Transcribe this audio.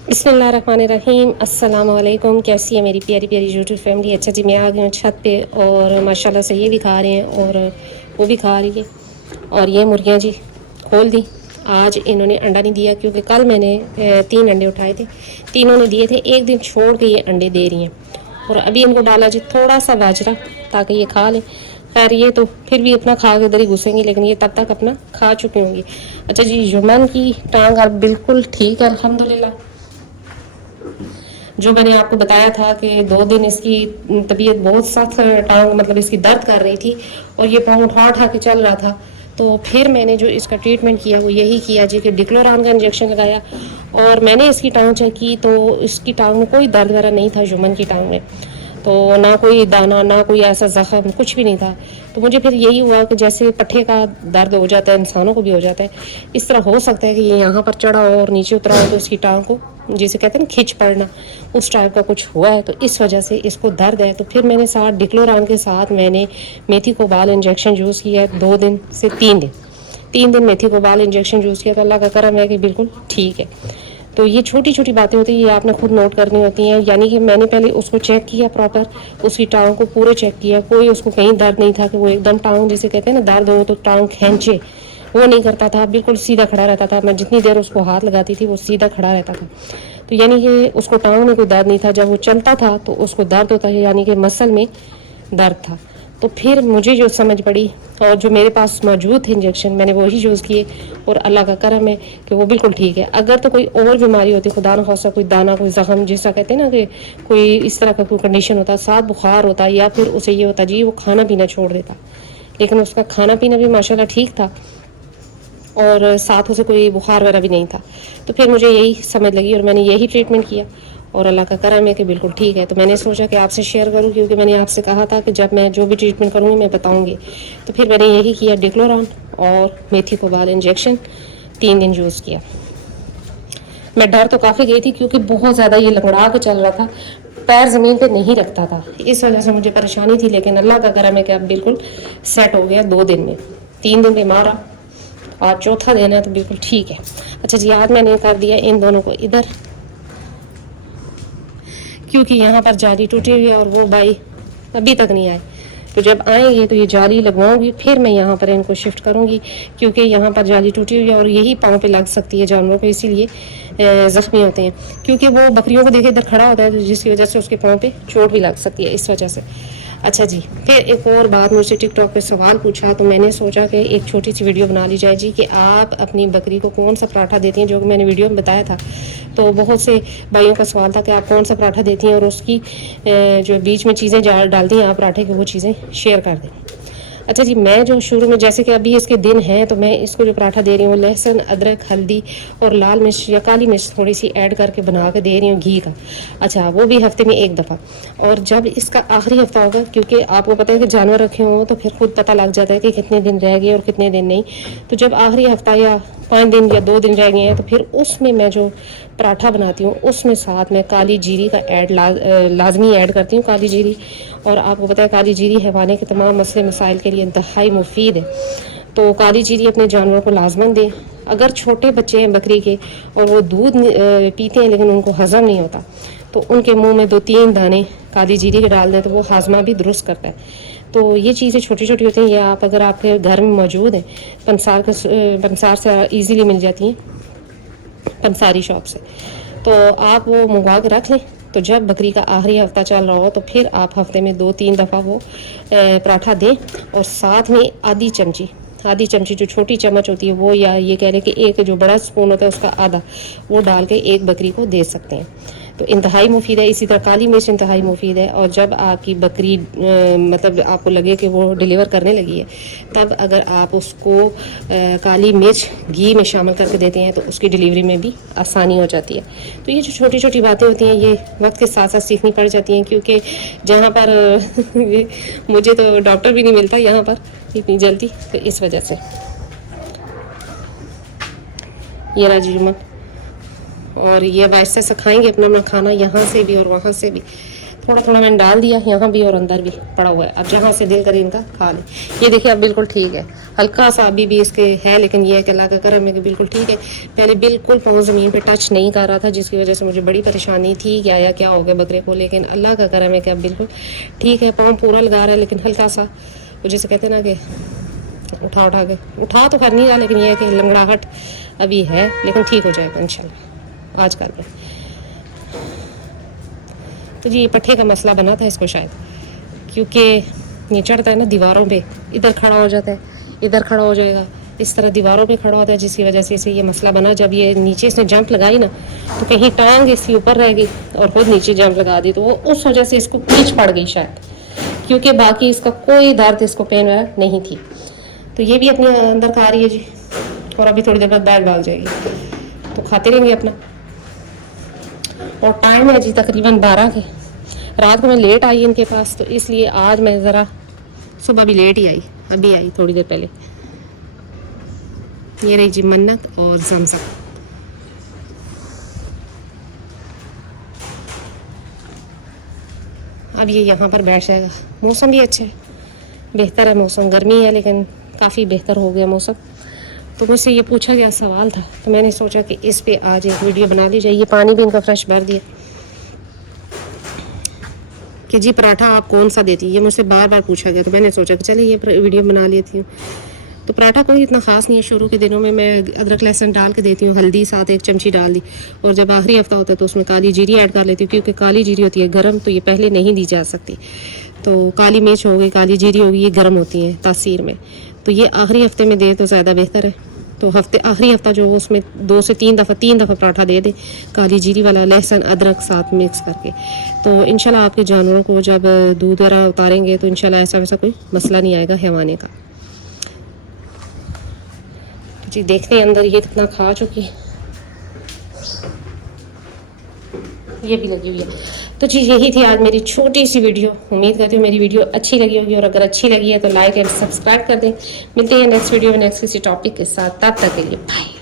बिस्मिल्लाहिर्रहमानिर्रहीम। अस्सलाम वालेकुम। कैसी है मेरी प्यारी प्यारी यूट्यूब फैमिली। अच्छा जी, मैं आ गई हूँ छत पे और माशाल्लाह से ये भी खा रहे हैं और वो भी खा रही है। और ये मुर्गियाँ जी खोल दी। आज इन्होंने अंडा नहीं दिया क्योंकि कल मैंने 3 अंडे उठाए थे, तीनों ने दिए थे। एक दिन छोड़ के ये अंडे दे रही हैं और अभी इनको डाला जी थोड़ा सा बाजरा ताकि ये खा लें। खैर ये तो फिर भी अपना खा के इधर ही घुसेंगी, लेकिन ये तब तक अपना खा चुकी होंगी। अच्छा जी, युमन की टांग अब बिल्कुल ठीक है अल्हम्दुलिल्लाह। जो मैंने आपको बताया था कि 2 दिन इसकी तबीयत बहुत सख्त, टांग मतलब इसकी दर्द कर रही थी और ये पाँव उठा उठा के चल रहा था। तो फिर मैंने जो इसका ट्रीटमेंट किया वो यही किया जी कि डिक्लोरान का इंजेक्शन लगाया और मैंने इसकी टांग चेक की तो इसकी टांग में कोई दर्द वगैरह नहीं था। जुमन की टांग में तो ना कोई दाना, ना कोई ऐसा जख्म, कुछ भी नहीं था। तो मुझे फिर यही हुआ कि जैसे पट्ठे का दर्द हो जाता है इंसानों को भी हो जाता है, इस तरह हो सकता है कि ये यहाँ पर चढ़ा हो और नीचे उतरा हो तो उसकी टांग को, जिसे कहते हैं ना खिंच पड़ना, उस टाइप का कुछ हुआ है। तो इस वजह से इसको दर्द है। तो फिर मैंने साथ डिक्लोरान के साथ मैंने मेथी कोबाल इंजेक्शन यूज़ किया है 2 दिन से 3 दिन मेथी कोबाल इंजेक्शन यूज़ किया। तो अल्लाह का करम है कि बिल्कुल ठीक है। तो ये छोटी छोटी बातें होती हैं, ये आपने खुद नोट करनी होती हैं। यानी कि मैंने पहले उसको चेक किया प्रॉपर, उसकी टांग को पूरे चेक किया, कोई उसको कहीं दर्द नहीं था कि वो एकदम टांग जिसे कहते हैं ना दर्द हो तो टांग खींचे, वो नहीं करता था, बिल्कुल सीधा खड़ा रहता था। मैं जितनी देर उसको हाथ लगाती थी वो सीधा खड़ा रहता था। तो यानी कि उसको टांग में कोई दर्द नहीं था। जब वो चलता था तो उसको दर्द होता है, यानी कि मसल में दर्द था। तो फिर मुझे जो समझ पड़ी और जो मेरे पास मौजूद थे इंजेक्शन, मैंने वही यूज़ किए और अल्लाह का करम है कि वो बिल्कुल ठीक है। अगर तो कोई और बीमारी होती, खुदा न खास्ता कोई दाना, कोई ज़ख्म, जिसका कहते हैं ना कि कोई इस तरह का कोई कंडीशन होता, साथ बुखार होता, या फिर उसे ये होता जी वो खाना पीना छोड़ देता, लेकिन उसका खाना पीना भी माशाल्लाह ठीक था और साथ उसे कोई बुखार वगैरह भी नहीं था। तो फिर मुझे यही समझ लगी और मैंने यही ट्रीटमेंट किया और अल्लाह का करम है कि बिल्कुल ठीक है। तो मैंने सोचा कि आपसे शेयर करूं क्योंकि मैंने आपसे कहा था कि जब मैं जो भी ट्रीटमेंट करूँगी मैं बताऊँगी। तो फिर मैंने यही किया, डिक्लोरान और मेथी कोबाल इंजेक्शन 3 दिन यूज़ किया। मैं डर तो काफ़ी गई थी क्योंकि बहुत ज़्यादा ये लंगड़ा के चल रहा था, पैर ज़मीन पे नहीं रखता था, इस वजह से मुझे परेशानी थी। लेकिन अल्लाह का करम है कि अब बिल्कुल सेट हो गया 2 दिन में। 3 दिन बीमार रहा, आज चौथा दिन है तो बिल्कुल ठीक है। अच्छा जी, आज मैंने कर दिया इन दोनों को इधर क्योंकि यहाँ पर जाली टूटी हुई है और वो भाई अभी तक नहीं आए। तो जब आएंगे तो ये जाली लगवाऊंगी, फिर मैं यहाँ पर इनको शिफ्ट करूँगी क्योंकि यहाँ पर जाली टूटी हुई है और यही पाँव पे लग सकती है जानवरों को, इसीलिए ज़ख्मी होते हैं। क्योंकि वो बकरियों को देखे इधर खड़ा होता है, जिसकी वजह से उसके पाँव पे चोट भी लग सकती है, इस वजह से। अच्छा जी, फिर एक और बात, मुझसे टिकटॉक पे सवाल पूछा तो मैंने सोचा कि एक छोटी सी वीडियो बना ली जाए जी कि आप अपनी बकरी को कौन सा पराठा देती हैं, जो कि मैंने वीडियो में बताया था। तो बहुत से भाइयों का सवाल था कि आप कौन सा पराठा देती हैं और उसकी जो बीच में चीज़ें डालती हैं आप पराठे की, वो चीज़ें शेयर कर दें। अच्छा जी, मैं जो शुरू में, जैसे कि अभी इसके दिन हैं, तो मैं इसको जो पराठा दे रही हूँ लहसुन, अदरक, हल्दी और लाल मिर्च या काली मिर्च थोड़ी सी ऐड करके बना के दे रही हूँ घी का। अच्छा, वो भी हफ्ते में 1 दफ़ा। और जब इसका आखिरी हफ्ता होगा, क्योंकि आपको पता है कि जानवर रखे हों तो फिर खुद पता लग जाता है कि कितने दिन रह गए और कितने दिन नहीं। तो जब आखिरी हफ्ता या 5 दिन या 2 दिन रह गए हैं तो फिर उसमें मैं जो पराठा बनाती हूँ उसमें साथ में काली जीरी का लाजमी ऐड करती हूँ, काली जीरी। और आपको पता है काली जीरी हैवाने के तमाम मसले मसाइल के लिए इंतहाई मुफीद है। तो काली जीरी अपने जानवरों को लाजमन दें। अगर छोटे बच्चे हैं बकरी के और वो दूध पीते हैं लेकिन उनको हज़म नहीं होता, तो उनके मुंह में 2-3 दाने काली जीरी के डाल दें तो वो हाजमा भी दुरुस्त करता है। तो ये चीज़ें छोटी छोटी होती हैं, ये आप अगर आपके घर में मौजूद हैं, पंसार से ईज़िली मिल जाती हैं, पंसारी शॉप से, तो आप वो मंगवा के रख लें। तो जब बकरी का आखिरी हफ्ता चल रहा हो तो फिर आप हफ्ते में 2-3 दफ़ा वो पराठा दें और साथ में आधी चमची जो छोटी चम्मच होती है वो, या ये कह लें कि एक जो बड़ा स्पून होता है उसका आधा, वो डाल के एक बकरी को दे सकते हैं। तो इंतहाई मुफीद है। इसी तरह काली मिर्च इंतहाई मुफीद है। और जब आपकी बकरी मतलब आपको लगे कि वो डिलीवर करने लगी है, तब अगर आप उसको काली मिर्च घी में शामिल करके देते हैं तो उसकी डिलीवरी में भी आसानी हो जाती है। तो ये जो छोटी छोटी बातें होती हैं ये वक्त के साथ साथ सीखनी पड़ जाती हैं, क्योंकि जहाँ पर मुझे तो डॉक्टर भी नहीं मिलता यहाँ पर इतनी जल्दी, तो इस वजह से। ये राजीवन और ये अब ऐसे से खाएंगे अपना अपना खाना, यहाँ से भी और वहाँ से भी। थोड़ा थोड़ा मैंने डाल दिया यहाँ भी और अंदर भी पड़ा हुआ है। अब जहाँ से दिल करे इनका खा ले। ये देखिए अब बिल्कुल ठीक है, हल्का सा अभी भी इसके है, लेकिन ये है कि अल्लाह का करम है कि बिल्कुल ठीक है। पहले बिल्कुल पाँव ज़मीन पे टच नहीं कर रहा था, जिसकी वजह से मुझे बड़ी परेशानी थी कि आया क्या हो गया बकरे को, लेकिन अल्लाह का करम है कि अब बिल्कुल ठीक है। पाँव पूरा लगा रहा है लेकिन हल्का सा, वो जैसे कहते हैं ना कि उठा तो कर नहीं रहा, लेकिन यह है कि लंगड़ाहट अभी है, लेकिन ठीक हो जाएगा इंशाल्लाह आज कल में। तो जी ये पट्ठे का मसला बना था इसको शायद, क्योंकि ये चढ़ता है ना दीवारों पे, इधर खड़ा हो जाता है, इधर खड़ा हो जाएगा, इस तरह दीवारों पे खड़ा होता है, जिसकी वजह से इसे ये मसला बना। जब ये नीचे इसने जंप लगाई ना, तो कहीं टांग इसके ऊपर रह गई और खुद नीचे जंप लगा दी, तो वो उस वजह से इसको खींच पड़ गई शायद, क्योंकि बाकी इसका कोई दर्द, इसको पेन वगैरह नहीं थी। तो ये भी अपने अंदर खा रही है जी, और अभी थोड़ी देर बाद बाहर भाग जाएगी, तो खाते रहेंगे अपना। और टाइम है जी तकरीबन 12 के। रात को मैं लेट आई इनके पास, तो इसलिए आज मैं ज़रा सुबह भी लेट ही आई, अभी आई थोड़ी देर पहले। ये रही जी मन्नत और ज़मज़म। अब ये यहाँ पर बैठ जाएगा। मौसम भी अच्छा है, बेहतर है मौसम, गर्मी है लेकिन काफ़ी बेहतर हो गया मौसम। तो मुझसे ये पूछा गया सवाल था, तो मैंने सोचा कि इस पे आज एक वीडियो बना ली जाए। ये पानी भी इनका फ्रेश भर दिया कि जी पराठा आप कौन सा देती है, ये मुझसे बार बार पूछा गया, तो मैंने सोचा कि चलिए ये वीडियो बना लेती हूँ। तो पराठा कोई इतना ख़ास नहीं है, शुरू के दिनों में मैं अदरक लहसुन डाल के देती हूँ, हल्दी साथ 1 चमची डाल दी, और जब आखिरी हफ्ता होता है तो उसमें काली जीरी ऐड कर लेती हूँ, क्योंकि काली जीरी होती है गर्म, तो ये पहले नहीं दी जा सकती। तो काली मिर्च हो गई, काली जीरी हो गई, ये गर्म होती हैं तासीर में, तो ये आखिरी हफ्ते में दे तो ज़्यादा बेहतर है। तो आखिरी हफ्ता जो उसमें 2 से 3 दफ़ा पराठा दे दे, काली जीरी वाला, लहसुन अदरक साथ मिक्स करके। तो इंशाल्लाह आपके जानवरों को जब दूध वगैरह उतारेंगे तो इंशाल्लाह ऐसा वैसा कोई मसला नहीं आएगा हैवाने का। जी देखते हैं अंदर ये कितना खा चुकी है, ये भी लगी हुई है। तो जी यही थी आज मेरी छोटी सी वीडियो। उम्मीद करती हूँ मेरी वीडियो अच्छी लगी होगी, और अगर अच्छी लगी है तो लाइक एंड सब्सक्राइब कर दें। मिलते हैं नेक्स्ट वीडियो में नेक्स्ट किसी टॉपिक के साथ, तब तक के लिए बाय।